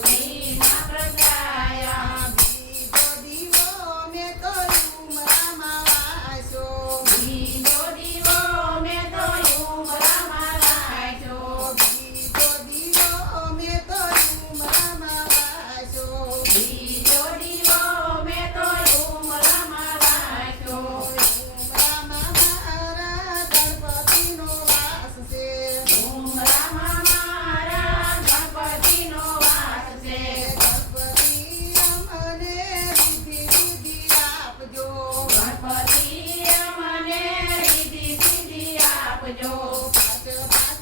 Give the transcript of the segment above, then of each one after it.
ભીમાં પ્રગટાયા બીજો દીવો મેં તો ઉમરામાં વાસ્યો બીજો દીવો મેં તો ઉમરામાં રાખ્યો બીજો દીવો મેં તો ઉમરામાં વાસ્યો બીજો દીવો મેં તો ઉમરામાં રાખ્યો ઉમરામાં મારા ગણપતિનો વાસ છે ઉમરામાં મારા ગણપતિનો વાસ છે ગણપતિ અમને રીધિ સિદ્ધિ આપજો ગણપતિ અમને રીધિ સિદ્ધિ આપજો પાંચ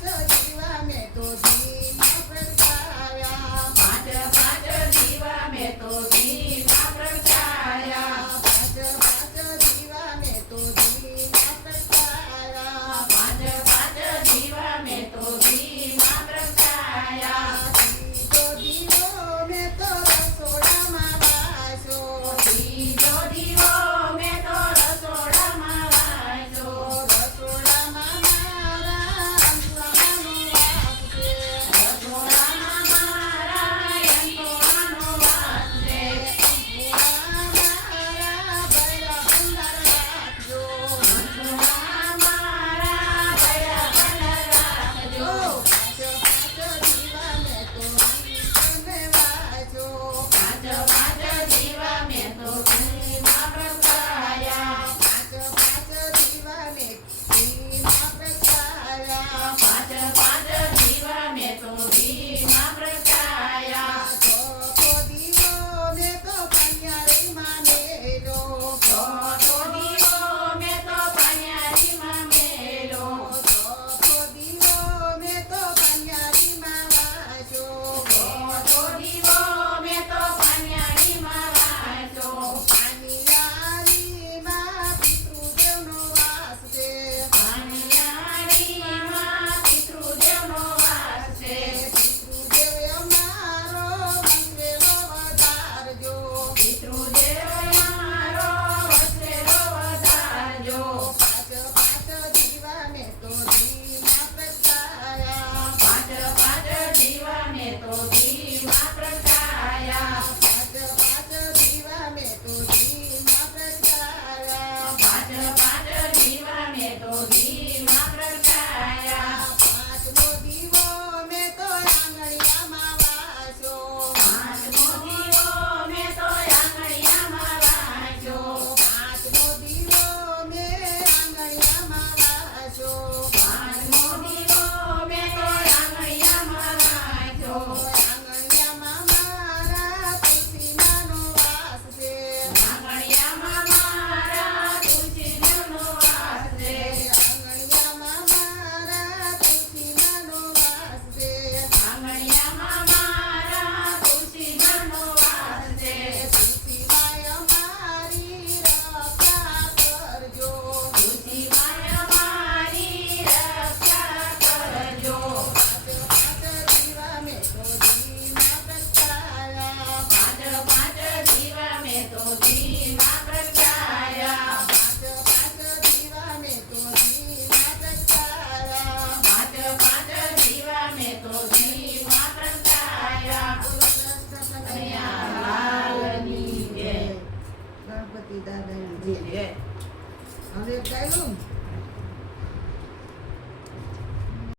પાંચ દીવા મેં તો ઘીમાં પ્રગટાવ્યા પાંચ પાંચ દીવા મેં તો ઘીમાં પ્રગટાયા પાંચ પાંચ દીવા મેં તો ઘીમાં પ્રગટાવ્યા પાંચ પાંચ દીવા મેં તો ઘીમાં પ્રગટાયા ત્રીજો દીવો મેં તો રસોડામાં વાસ્યો ત્રીજો દીવો મેં તો રસોડામાં વાસ્યો રસોડામાં મારા અંતરાનો વાસ છે રસોડામાં મારા યંત્રોનો વાસ છે મારા ભૈરા ભંડાર રાખજો રસોડામાં મારા ભૈરા ભંડાર રાખજો પાંચ પાંચ દીવા મેં તો ઘીને વાસ્યો પાંચ પાંચ દીવા મેં તો ઘીમાં પ્રગટાયા પાંચ પાંચ દીવા મેં ઘીમાં પ્રગટાવ્યા પાંચ પાંચ દીવા મેં તો ઘીમાં પ્રગટાયા ચોથો દીવો મેં તો પન્યારીમાં મેલો ચોથો દીવો મેં તો પન્યારીમાં મેલો ચોથો દીવો મેં તો પન્યારીમાં વાસ્યો ચોથો દીવો મેં તો પન્યારીમાં વાંચ્યો પાનિયારીમાં પિતૃદેવનો વાસ છે પન્યારીમાં પિતૃદેવનો વાસ છે પિતૃદેવ અમારો મંગળો વધારજો પિતૃદેવ અમારો વસેલો વધારજો પાંચ પાંચ દીવા મેં તો ઘીમાં પ્રગટાવ્યા પાંચ પાંચ દીવા મેં તો ઘીમાં પ્રગટાયા પાંચ પાંચ દીવા મેં તો ઘીમાં પ્રગટાવ્યા પાંચ પાંચ દીવા મેં તો ઘીમાં પ્રગટાયા પાંચમો દીવો મેં તો આંગણિયામાં વાસ્યો પાંચમો દીવો મેં તો આંગણિયામાં વાંચ્યો પાંચમો દીવો મેં આંગણિયામાં વાસ્યો પાંચમો દીવો મેં તો આંગણિયામાં વાંચ્યો આંગણિયામાં મારા તુલસીમાનો વાસ છે આંગણિયામાં મારા તુલસીનો વાસ છે આંગણિયામાં મારા તુલસીમાનો વાસ છે આંગણિયામાં મારા તુલસીનો વાસ છે તુલસીમાય અમારી રક્ષા કરજો તુલસીમાય મારી રક્ષા કરજો પાંચ પાંચ દીવા મેં તો ઘીમાં પ્રગટાવ્યા પાંચ પાંચ દીવા મેં તો ઘીમાં પ્રગટાયા પાંચ પાંચ દીવા મેં તો ઘીમાં પ્રગટાવ્યા પાંચ પાંચ દીવા મેં તો ઘીમાં પ્રગટાયા કનૈયાલાલની જય. ગણપતિ દાદાની જય. જય. હવે ગાયું